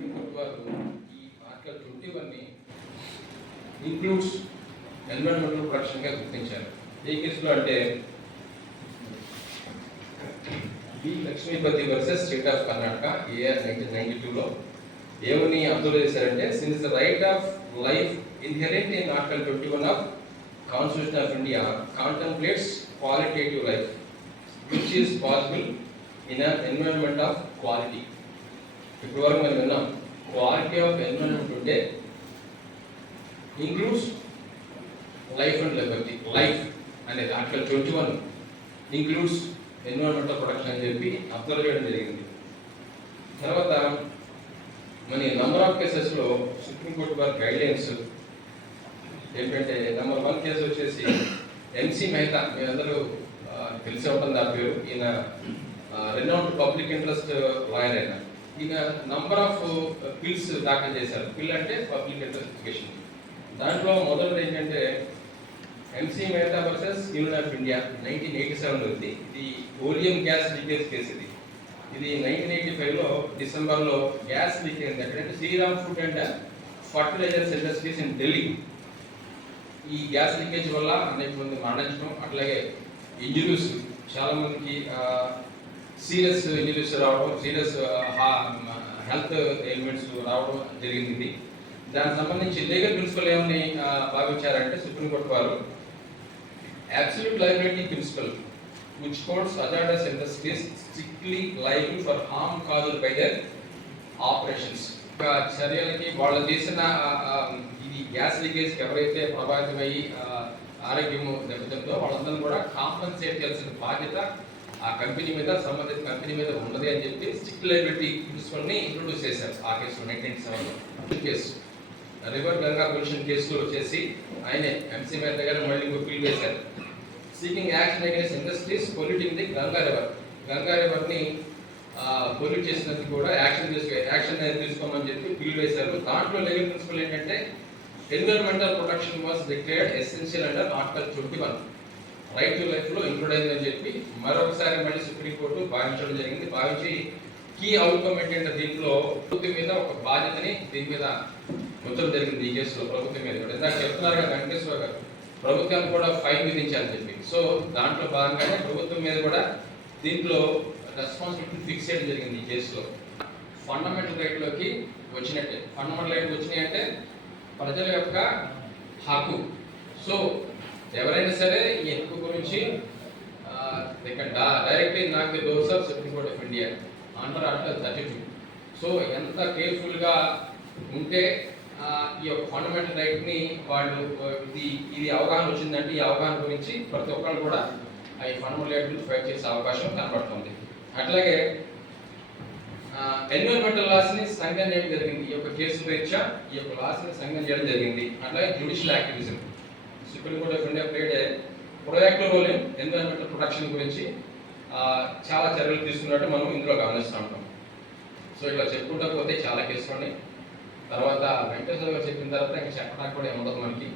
ఈ ఆర్టికల్ 21ని includes environmental ప్రొటెక్షన్గా గుర్తించారు. ఏ కేసులో అంటే B Lakshmipathi versus state of Karnataka AR 1992లో ఏమని అబ్జర్వ్ చేశారంటే, since the right of life inherent in article 21 of constitution of India contemplates qualitative life which is possible in an environment of quality. ఇప్పటి వరకు మనం విన్నాం, క్వాలిటీ ఆఫ్ ఎన్విరాన్మెంట్ ఉంటే includes life and liberty. Life అనేది article 21 includes environmental protection అని చెప్పి observe చేయడం జరిగింది. తర్వాత మన నంబర్ ఆఫ్ కేసెస్లో సుప్రీంకోర్టు వారి గైడ్లైన్స్ ఏంటంటే, నెంబర్ 1 కేసు వచ్చేసి ఎంసీ మెహతా. మీరందరూ తెలిసే ఉంటుంది ఆ పేరు. ఈయన రెనౌండ్ పబ్లిక్ ఇంట్రెస్ట్ లాయర్. ఈయన నంబర్ ఆఫ్ పిల్స్ దాఖలు చేశారు. పిల్ అంటే పబ్లిక్ ఇంట్రెస్ట్ లిటిగేషన్. దాంట్లో మొదటిది ఏంటంటే MC Mehta versus union of India 1987 ఉంది. ఇది ఓలియం గ్యాస్ లీకేజ్ కేసు. ఇది 1985లో డిసెంబర్లో గ్యాస్ లీక్ అయింది. ఎక్కడంటే Shriram food and fertilisers industries in Delhi. ఈ గ్యాస్ లీకేజ్ వల్ల అనేక మంది మరణించడం, అట్లాగే ఇంజురీస్, చాలా మందికి సీరియస్ ఇంజురీస్ రావడం, సీరియస్ హెల్త్ ఎలిమెంట్స్ రావడం జరిగింది. దానికి సంబంధించి లీగల్ ప్రిన్సిపల్ ఏమని భావించారంటే సుప్రీంకోర్టు వారు, absolute liability principle which courts authorities in this case strictly liable for harm caused by their operations. చర్యలకి వాళ్ళు చేసిన ఇది గ్యాస్ లీకేజ్కి ఎవరైతే ప్రభావితమయ్యి ఆరోగ్యము దెబ్బతిందో వాళ్ళందరూ కూడా కాంపన్సేట్ చేయాల్సిన బాధ్యత ఆ కంపెనీ మీద, సంబంధిత కంపెనీ మీద ఉన్నది అని చెప్పి స్ట్రిక్ట్ లయబిలిటీ ప్రిన్సిపల్ని ఇంట్రొడ్యూస్ చేశారు ఆ కేసులో 1997లో. కేసు రివర్ గంగా పొల్యూషన్ కేసులో వచ్చేసి ఆయనే ఎంసీ మీద దగ్గర మళ్ళీ పిల్ వేశారు. Seeking action against industries polluting the Ganga river. Ganga రివర్ని పొల్యూట్ చేసినందుకు కూడా యాక్షన్ తీసుకోమని చెప్పి పిల్ వేశారు. దాంట్లో లీగల్ ప్రిన్సిపల్ ఏంటంటే, environmental protection was declared essential under article 21, right to లైఫ్లో ఇంక్లూడ్ అయిందని చెప్పి మరొకసారి మళ్ళీ సుప్రీంకోర్టు భావించడం జరిగింది. భావించి కీ అవుట్కమ్ ఏంటంటే, దీంట్లో ప్రభుత్వం మీద ఒక బాధ్యతని దీని మీద మొత్తం జరిగింది. ఈ కేసులో ప్రభుత్వం మీద కూడా ఇందాక చెప్తున్నారు కదా వెంకటేశ్వర గారు, ప్రభుత్వం కూడా ఫైన్ విధించాలని చెప్పి. సో దాంట్లో భాగంగానే ప్రభుత్వం మీద కూడా దీంట్లో రెస్పాన్సిబిలిటీ ఫిక్స్ చేయడం జరిగింది ఈ కేసులో. ఫండమెంటల్ రైట్లోకి వచ్చినట్టే. ఫండమెంటల్ రైట్ వచ్చినాయి అంటే ప్రజల యొక్క హక్కు. సో ఎవరైనా సరే ఈ హక్కు గురించి డైరెక్ట్లీ నాక్ the doors of supreme Court of India under article 32. So ఎంత కేర్ఫుల్గా ఉంటే ఈ యొక్క ఫండమెంటల్ రైట్ని వాళ్ళు ఇది అవగాహన వచ్చిందంటే ఈ అవగాహన గురించి ప్రతి ఒక్కరు కూడా ఈ ఫండమెంటల్ రైట్ గురించి ఫైట్ చేసే అవకాశం కనబడుతుంది. అట్లాగే ఎన్విరాన్మెంటల్ లాస్ని సంజ్ఞానం చేయడం జరిగింది. ఈ యొక్క కేసు రీత్యా ఈ యొక్క లాస్ని సంజ్ఞానం చేయడం జరిగింది. అట్లాగే judicial activism. Supreme Court of India played proactive role in environmental protection గురించి చాలా చర్యలు తీసుకున్నట్టు మనం ఇందులో గమనిస్తూ ఉంటాం. సో ఇలా చెప్పుకుంటూ పోతే చాలా కేసులు ఉన్నాయి. తర్వాత వెంకటేశ్వర గారు చెప్పిన తర్వాత ఇంకా చెప్పడానికి కూడా ఏముండదు మనకి.